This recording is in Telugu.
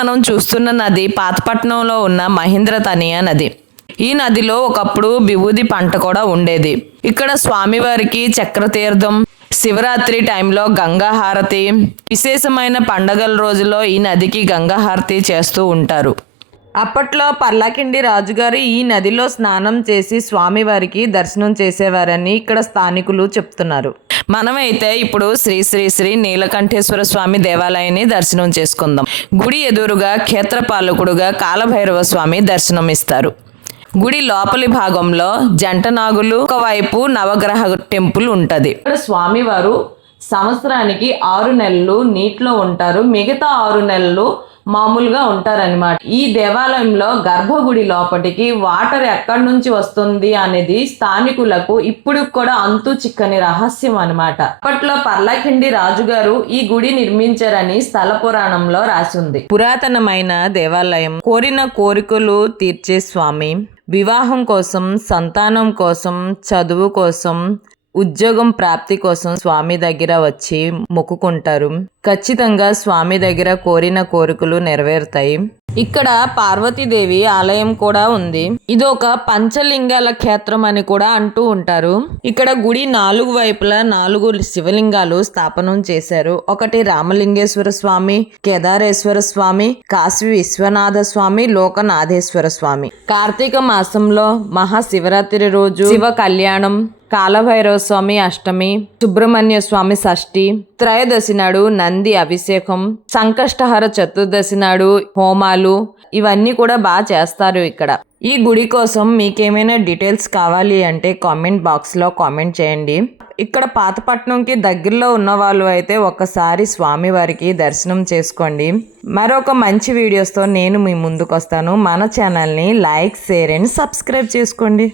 మనం చూస్తున్న నది పాతపట్నంలో ఉన్న మహేంద్ర తనియా నది. ఈ నదిలో ఒకప్పుడు విభూది పంట కూడా ఉండేది. ఇక్కడ స్వామివారికి చక్రతీర్థం, శివరాత్రి టైంలో గంగా హారతి, విశేషమైన పండగల రోజుల్లో ఈ నదికి గంగా హారతి చేస్తూ ఉంటారు. అప్పట్లో పర్లాకిండి రాజుగారు ఈ నదిలో స్నానం చేసి స్వామివారికి దర్శనం చేసేవారని ఇక్కడ స్థానికులు చెప్తున్నారు. మనమైతే ఇప్పుడు శ్రీ శ్రీ శ్రీ నీలకంఠేశ్వర స్వామి దేవాలయాన్ని దర్శనం చేసుకుందాం. గుడి ఎదురుగా క్షేత్రపాలకుడుగా కాలభైరవ స్వామి దర్శనం ఇస్తారు. గుడి లోపలి భాగంలో జంట నాగులు, ఒకవైపు నవగ్రహ టెంపుల్ ఉంటది. ఇక్కడ స్వామివారు సంవత్సరానికి 6 నెలలు నీటిలో ఉంటారు, మిగతా 6 నెలలు మామూలుగా ఉంటారనమాట. ఈ దేవాలయంలో గర్భగుడి లోపటికి వాటర్ ఎక్కడి నుంచి వస్తుంది అనేది స్థానికులకు ఇప్పుడు కూడా అంతు చిక్కని రహస్యం అనమాట. అప్పట్లో పర్లాకిండి రాజుగారు ఈ గుడి నిర్మించారని స్థల పురాణంలో రాసింది. పురాతనమైన దేవాలయం కోరిన కోరికలు తీర్చే స్వామి. వివాహం కోసం, సంతానం కోసం, చదువు కోసం, ఉద్యోగం ప్రాప్తి కోసం స్వామి దగ్గర వచ్చి మొక్కుకుంటారు. ఖచ్చితంగా స్వామి దగ్గర కోరిన కోరికలు నెరవేరుతాయి. ఇక్కడ పార్వతీదేవి ఆలయం కూడా ఉంది. ఇది ఒక పంచలింగాల క్షేత్రం అని కూడా అంటూ ఉంటారు. ఇక్కడ గుడి 4 వైపులా 4 శివలింగాలు స్థాపనం చేశారు. ఒకటి రామలింగేశ్వర స్వామి, కేదారేశ్వర స్వామి, కాశీ విశ్వనాథ స్వామి, లోకనాథేశ్వర స్వామి. కార్తీక మాసంలో మహాశివరాత్రి రోజు శివ కళ్యాణం, కాలభైరవ స్వామి అష్టమి, సుబ్రహ్మణ్య స్వామి షష్ఠి, త్రయోదశి నాడు నంది అభిషేకం, సంకష్టహర చతుర్దశి నాడు హోమాలు, ఇవన్నీ కూడా బాగా చేస్తారు ఇక్కడ. ఈ గుడి కోసం మీకేమైనా డీటెయిల్స్ కావాలి అంటే కామెంట్ బాక్స్లో కామెంట్ చేయండి. ఇక్కడ పాతపట్నంకి దగ్గరలో ఉన్న వాళ్ళు అయితే ఒక్కసారి స్వామివారికి దర్శనం చేసుకోండి. మరొక మంచి వీడియోస్తో నేను మీ ముందుకు వస్తాను. మన ఛానల్ని లైక్, షేర్ అండ్ సబ్స్క్రైబ్ చేసుకోండి.